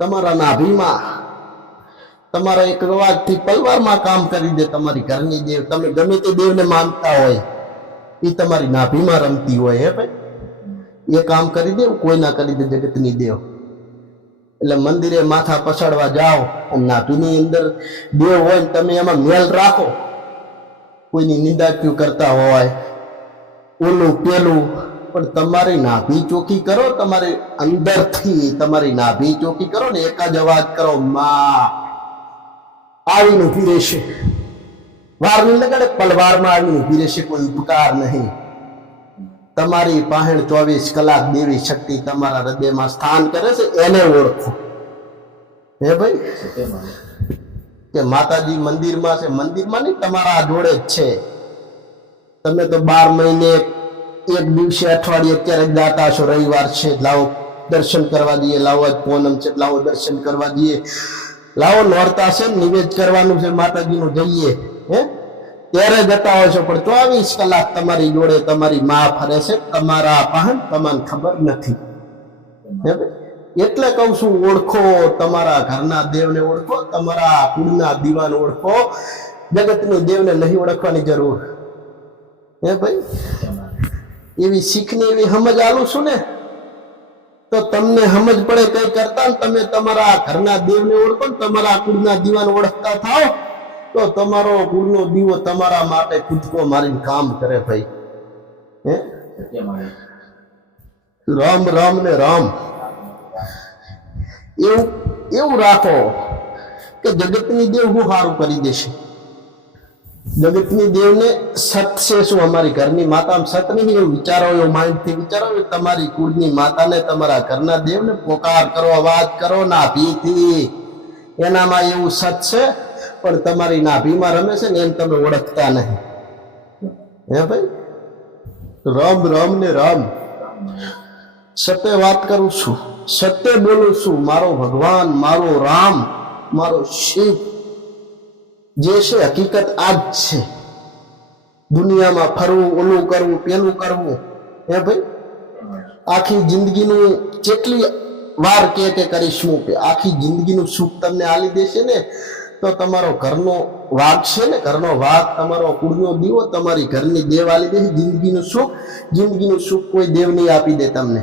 તમારા નાભીમાં તમારા એક અવાજથી પલવારમાં કામ કરી દે. તમારી ઘરની દેવ, તમે ગમે તે દેવને માનતા હોય, એ તમારી નાભીમાં રમતી હોય. હે ભાઈ, એ કામ કરી દે, કોઈ ના કરી દે જગતની દેવ. એટલે મંદિરે માથા પછાડવા જાઓ અને નાભીની અંદર દેવ હોય ને તમે એમાં મેલ રાખો, કોઈની નિંદા કરતા હોય ઓલું પેલું, પણ તમારી નાભી ચોખ્ખી કરો. તમારી અંદરથી તમારી નાભી ચોખ્ખી કરો ને, એક જ અવાજ કરો, માં આવીને ઉભી રહેશે. વાર નહીં લગાડે, પલવારમાં આવીને ઉભી રહેશે. કોઈ ઉપકાર નહીં. તમારી 24 કલાક દેવી શક્તિ તમારા હૃદયમાં સ્થાન કરે છે, એને ઓળખો. હે ભાઈ, કે માતાજી મંદિરમાં છે, મંદિરમાં નહીં, તમારા જોડે જ છે. તમે તો 12 મહિને એક દિવસે અઠવાડિયે ક્યારેક જાતા છો, રવિવાર છે લાવો દર્શન કરવા જઈએ, લાવો આજ પૂનમ છે લાવો દર્શન કરવા જઈએ, લાવો નોરતા છે નિવેદ કરવાનું છે માતાજીનું, જઈએ. હે, ત્યારે જતા હોય છો, પણ 24 કલાક તમારી જોડે તમારી માં ફરે છે. તમારા પાહન તમને ખબર નથી. એટલે કહું છું, ઓળખો તમારા ઘરના દેવને, ઓળખો તમારા કુળના દીવાને ઓળખો. જગતની દેવને નહીં ઓળખવાની જરૂર. હે ભાઈ, એવી શીખની એવી સમજ આલું છું ને, તો તમને સમજ પડે કઈ કરતા. તમે તમારા ઘરના દેવને ઓળખો ને તમારા કુળના દીવાને ઓળખતા થાવ, તો તમારો કુળનો દીવો તમારા માટે કૂદકો મારીને કામ કરે. ભાઈ, હે, રામ રામ ને રામ. એવું રાખો કે જગતની દેવ હું સારું કરી દેશે. જગતની દેવને સત છે શું? અમારી ઘરની માતા સત નહીં, એવું વિચારો, એવું માઇન્ડથી વિચારો. તમારી કુળની માતાને, તમારા ઘરના દેવને પોકાર કરો, અવાજ કરો નાભીથી. એનામાં એવું સત છે, પણ તમારી નાભીમાં રમે છે ને, એમ તમે ઓળખતા નહીં. હે ભાઈ, રામ રામ ને રામ. સત્ય વાત કરું છું, સત્ય બોલું છું. મારો ભગવાન, મારો રામ, મારો શિવ જે છે હકીકત આ જ છે. દુનિયામાં ફરવું, ઓલું કરવું, પેલું કરવું. હે ભાઈ, આખી જિંદગીનું જેટલી વાર કે કરીશું, કે આખી જિંદગીનું સુખ તમને આલી દેશે ને, તો તમારો ઘરનો વાઘ છે ને, ઘરનો વાઘ, તમારો કુળનો દીવો, તમારી ઘરની દેવ આલી દેશે જિંદગીનું સુખ. જિંદગીનું સુખ કોઈ દેવ નહીં આપી દે તમને.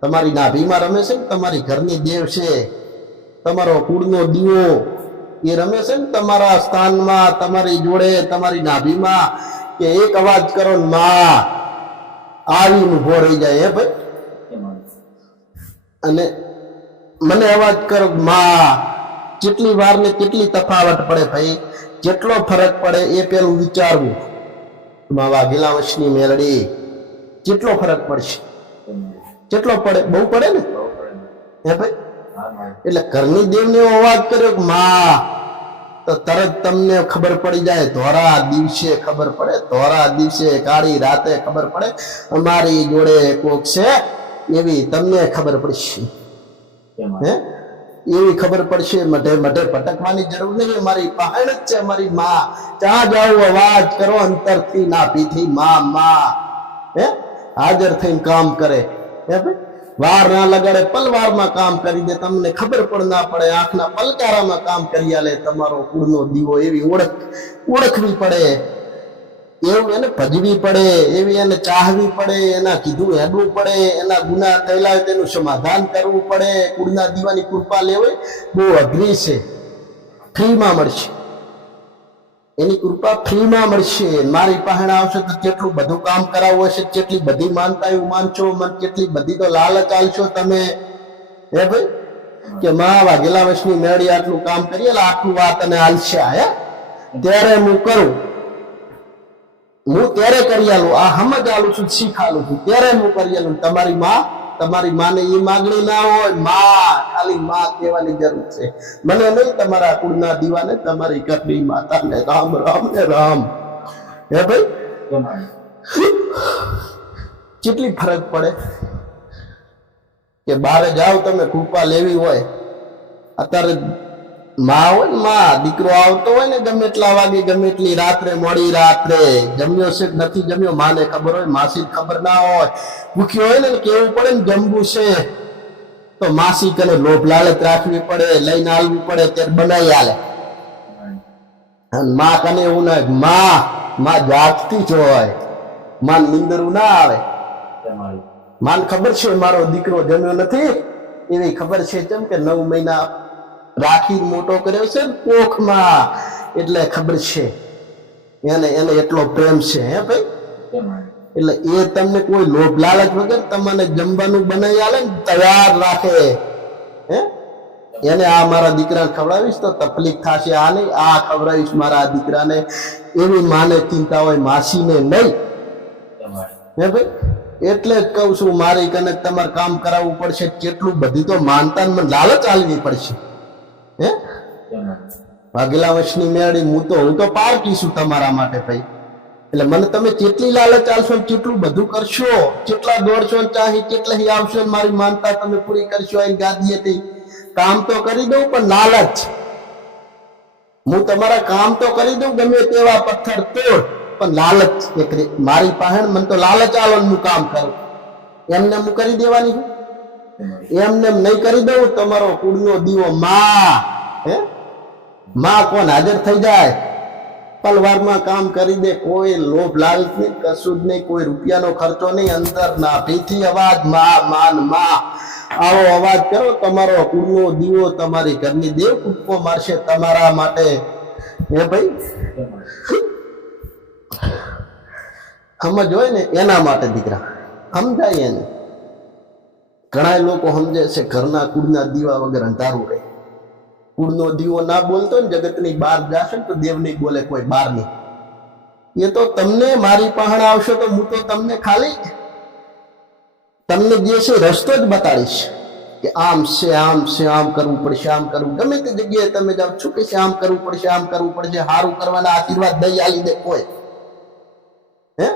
તમારી નાભીમાં રમે છે ને, તમારી ઘરની દેવ છે, તમારો કુળનો દીવો એ રમે છે ને તમારા સ્થાનમાં, તમારી જોડે, તમારી નાભીમાં. કે એક અવાજ કરો ને માં આવીને ઉભો રહી જાય. હે ભાઈ, અને મને અવાજ કરો માં. કેટલી વાર ને કેટલી તફાવત પડે ભાઈ, જેટલો ફરક પડે એ પેલું વિચારવું. માં વાઘેલા વંશની મેલડી, કેટલો ફરક પડશે? કેટલો પડે? બહુ પડે ને. હે ભાઈ, એટલે ઘરની દેવને એવો અવાજ કર્યો કે માં, તો તરત તમને ખબર પડી જાય. ધોરા દિવસે ખબર પડે, ધોરા દિવસે, કાળી રાતે ખબર પડે. અમારી જોડે કોક છે એવી તમને ખબર પડશે. હે, એવી ખબર પડશે. મઢે મઢે ભટકવાની જરૂર નહીં. મારી પહાણ જ છે, મારી માં. ત્યાં જાવ અવાજ કરો અંતરથી, નાભીથી, માં માં. હે, હાજર થઈને કામ કરે. હે ભાઈ, વાર ના લગાડે, પલવારમાં કામ કરી દે. તમને ખબર પણ ના પડે, આંખના પલકારામાં કામ કરી આલે. તમારો કુળનો દીવો એવી ઓળખવી પડે, એવું એને ભજવી પડે, એવી એને ચાહવી પડે, એના કીધું હેડવું પડે, એના ગુના થયેલા હોય તેનું સમાધાન કરવું પડે. કુળના દીવાની કૃપા લેવી બહુ અઘરી છે. ફ્રીમાં મળશે એની કૃપા, ફ્રીમાં મળશે. મારી પાસે આવશે તો કેટલું બધું કામ કરાવવું હશે, કેટલી બધી માનતા એવું માનશો, કેટલી બધી તો લાલચ આલશો તમે. હે ભાઈ, કે માં વાઘેલા વંશની મેળી આટલું કામ કરીએ, આટલું વાત અને આલશે. હે, ત્યારે હું કરું, હું ત્યારે કરી આલું. આ સમજ આલું છું, શીખાલું છું, ત્યારે હું કરી આલું. તમારી માને એ માગણી ના હોય. માં, ખાલી માં કહેવાની જરૂર છે. મને નહીં, તમારા કુળના દીવાને, તમારી ઘરની માતાને. રામ રામ ને રામ. હે ભાઈ, કેટલી ફરક પડે કે બારે જાઓ તમે, કૃપા લેવી હોય. અત્યારે માં હોય ને, માં, દીકરો આવતો હોય ને, ગમે એટલા વાગે, ગમે એટલી રાત્રે, મોડી રાત્રે, જમ્યો છે કે નથી જમ્યો, માને ખબર હોય, માસી ખબર ના હોય. ભૂખ્યો હોય ને, કેવું પડે ને જમવું છે, તો તો માસી કને લોભ લાલચ રાખવી પડે, લઈને આવવું પડે, ત્યારે બનાવી આલે. અને માં કને એવું ના, માં જાગતી જ હોય, માં નિંદરું ના આવે. માન ખબર છે મારો દીકરો જન્મ્યો નથી, એવી ખબર છે કેમ કે 9 મહિના રાખી મોટો કર્યો છે ને કોખમાં, એટલે ખબર છે એને એટલો પ્રેમ છે. હે ભાઈ, એટલે એ તમને કોઈ લોભ લાલચ વગર તમને જમવાનું બનાવી આલે ને તૈયાર રાખે. હે, એને આ મારા દીકરાને ખવડાવીશ તો તકલીફ થશે, આ નહીં, આ ખવડાવીશ મારા દીકરાને, એવી માને ચિંતા હોય, માસીને નહીં. હે ભાઈ, એટલે જ કહું છું મારી કને તમારે કામ કરાવવું પડશે, કેટલું બધી તો માનતા મને લાલચ આલવી પડશે. હે, ભાગેલા વર્ષની મેળી હું તો પારકી છું તમારા માટે ભાઈ. એટલે મને તમે કેટલી લાલચ આલશો, કેટલું બધું કરશો, કેટલા દોડશો, ચાહી કેટલા આવશો, મારી માનતા તમે પૂરી કરશો. અહીં ગાદીએથી કામ તો કરી દઉં, પણ લાલચ, હું તમારા કામ તો કરી દઉં ગમે તેવા પથ્થર તોડ, પણ લાલચ એક મારી પાસે મને તો લાલચ આલો હું કામ કરું. એમને હું કરી દેવાની છું? એમને નહીં કરી દઉં. તમારો કુળનો દીવો માં, હે માં કોણ હાજર થઈ જાય, પલવારમાં કામ કરી દે, કોઈ લોભ લાલચ નહીં, કશું જ નહીં, કોઈ રૂપિયાનો ખર્ચો નહીં, અંદર ના ભીથી અવાજ માં. આવો અવાજ કરો, તમારો કુળનો દીવો તમારી ઘરની દેવ કૂદકો મારશે તમારા માટે. હે ભાઈ, સમજ હોય ને એના માટે દીકરા, સમજાય એને. ઘણા લોકો સમજે છે ઘરના કુળના દીવા વગર અંધારું રહે. કુળનો દીવો ના બોલતો ને જગતની બહાર જશે ને તો દેવ નહીં બોલે કોઈ બહાર નહીં. એ તો તમને મારી પાસે આવશો તો હું તો તમને ખાલી તમને જે છે રસ્તો જ બતાડીશ કે આમ છે, આમ છે, આમ કરવું પડશે, આમ કરવું. ગમે તે જગ્યાએ તમે જાઓ છું કે આમ કરવું પડશે, આમ કરવું પડશે, સારું કરવાના આશીર્વાદ દઈ આલી દે કોઈ. હે,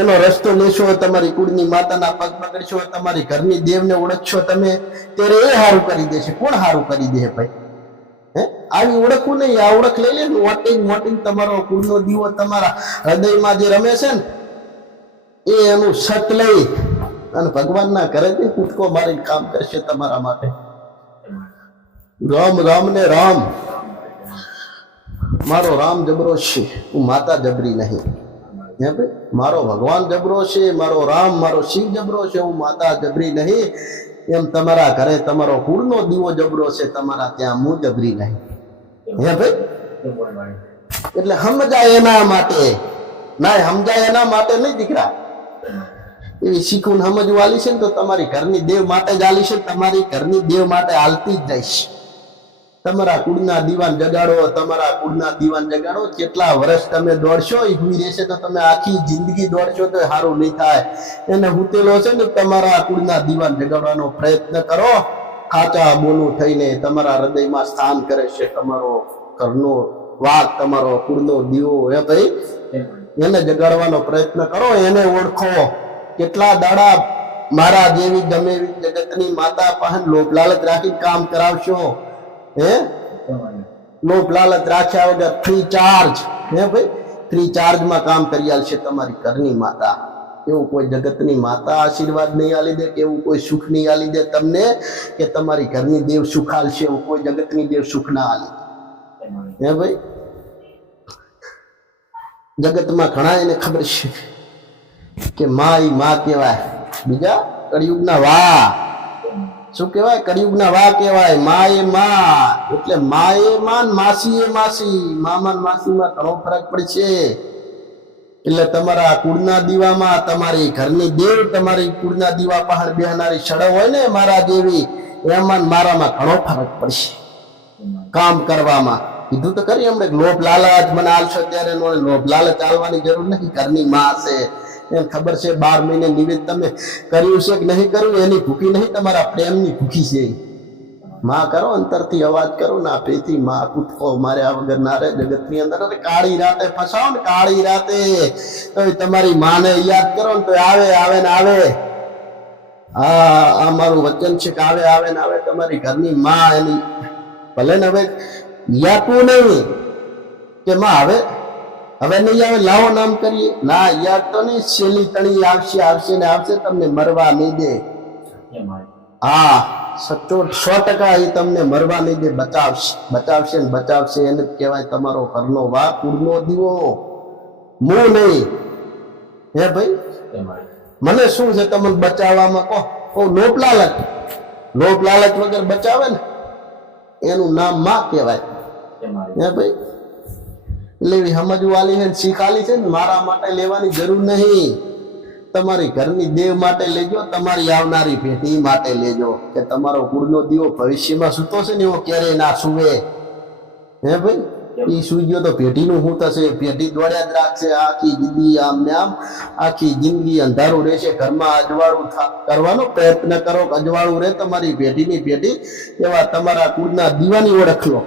એનો રસ્તો લેશો, તમારી કુળની માતાના પગ પકડશો, તમારી ઘરની દેવને ઓળખશો તમે, ત્યારે એ સારું કરી દેશે. કોણ સારું કરી દે ભાઈ? હે, આવી ઓળખવું નહીં, આ ઓળખ લઈ લે. મોટી તમારો કુળનો દીવો તમારા હૃદયમાં જે રમે છે ને, એ એનું સત લઈ અને ભગવાનના ઘરેથી કૂદકો મારીને કામ કરશે તમારા માટે. રામ ને રામ, મારો રામ જબરો છે, હું માતા જબરી નહીં. હે ભાઈ, મારો ભગવાન જબરો છે, મારો રામ, મારો શિવ જબરો છે, હું માતા જબરી નહીં. એમ તમારા ઘરે તમારો કુળનો દીવો જબરો છે, તમારા ત્યાં હું જબરી નહીં. હે ભાઈ, એટલે સમજાય એના માટે, ના સમજાય એના માટે નહીં દીકરા. એવી શીખું સમજવાલી છે ને તો તમારી ઘરની દેવ માટે જ આલી છે, તમારી ઘરની દેવ માટે હાલતી જ જઈશ. તમારા કુળના દીવાન જગાડો, તમારા કુળના દીવાન જગાડો. કેટલા વર્ષ તમે દોડશો, એ હુઈ રહેશે તો તમે આખી જિંદગી દોડશો તો સારું નહીં થાય. એને હુતેલો છે ને તમારા કુળના દીવાન જગાડવાનો પ્રયત્ન કરો. ખાચા બોલું થઈને તમારા હૃદયમાં સ્થાન કરે છે તમારો ઘરનો વાઘ, તમારો કુળનો દીવો. હે ભાઈ, એને જગાડવાનો પ્રયત્ન કરો, એને ઓળખો. કેટલા દાડા મારા જેવી ગમે એવી જગતની માતા પાસે લોભ લાલચ રાખી કામ કરાવશો. હે, લોભ લાલચ રાખ્યા વગર ફ્રી ચાર્જ, હે ભાઈ, ફ્રી ચાર્જમાં કામ કરી આલશે તમારી ઘરની માતા. એવું કોઈ જગતની માતા આશીર્વાદ નહીં આલી દે, કે એવું કોઈ સુખ નહીં આલી દે તમને કે તમારી ઘરની દેવ સુખ આલશે. એવું કોઈ જગતની દેવ સુખ ના આલી. હે ભાઈ, જગતમાં ઘણા એને ખબર છે કે માં ઈ માં કહેવાય. બીજા કળિયુગના વા, શું કહેવાય? કળિયુગના વા કહેવાય. માં એ માં, એટલે માં એ માં, માસી એ માસી. મામા માસીમાં ઘણો ફરક પડશે. એટલે તમારા કુળના દીવામાં તમારી ઘરની દેવ તમારી કુળના દીવા પહાડ બેહનારી સડવ હોય ને મારા જેવી, એમાં મારામાં ઘણો ફરક પડશે કામ કરવામાં. કીધું તો કરી હમણાં, લોભ લાલચ મને આલશો ત્યારે લોભ લાલચ આલવાની જરૂર નથી. ઘરની માં છે, એમ ખબર છે 12 મહિને નિવેદ તમે કર્યું છે કે નહીં કર્યું, એની ભૂખી નહીં, તમારા પ્રેમની ભૂખી છે. માં કરો, અંતરથી અવાજ કરો, ના પેથી માં કૂદકો માર્યા વગર ના રે જગતની અંદર. કાળી રાતે ફસાવો ને, કાળી રાતે તો તમારી માને યાદ કરો ને તો આવે ને આવે. આ મારું વચન છે કે આવે ને આવે. તમારી ઘરની માં એની ભલે ને હવે યાદવું નહીં કે માં હવે નહીં આવે, લાવો નામ કરીએ. ના, યાદ તો નહીં, છેલ્લી તણી આવશે ને આવશે, તમને મરવા નહીં દે. હા, સચોટ 100% એ તમને મરવા નહીં દે, બચાવશે ને બચાવશે. એને જ કહેવાય તમારો ઘરનો વાઘ, કુળનો દીવો. હું નહીં. હે ભાઈ, જય માળી. મને શું છે તમને બચાવવામાં? કહો લોભ લાલચ. લોભ લાલચ વગર બચાવે ને એનું નામ માં કહેવાય. જય માળી. હે ભાઈ, એટલે એવી સમજવું આલી છે ને શીખ આલી છે ને. મારા માટે લેવાની જરૂર નહીં. તમારી ઘરની દેવ માટે લેજો, તમારી આવનારી પેઢી માટે લેજો. કે તમારો કુળનો દીવો ભવિષ્યમાં સૂતો છે ને એવો ક્યારેય ના સુવે. હે ભાઈ, એ સુઈ ગયો તો પેઢીનું શું થશે? પેઢી દોડ્યા જ રાખશે આખી જિંદગી. આમ ને આમ આખી જિંદગી અંધારું રહેશે. ઘરમાં અજવાળું કરવાનો પ્રયત્ન કરો, અજવાળું રહે તમારી પેઢીની પેઢી. એવા તમારા કુળના દીવાની ઓળખ લો.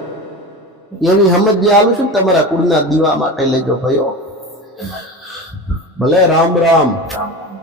એવી સમજ જે આલું છું ને તમારા કુળના દીવા માટે લેજો ભાઈઓ. જય માળી. ભલે રામ રામ. રામ રામ.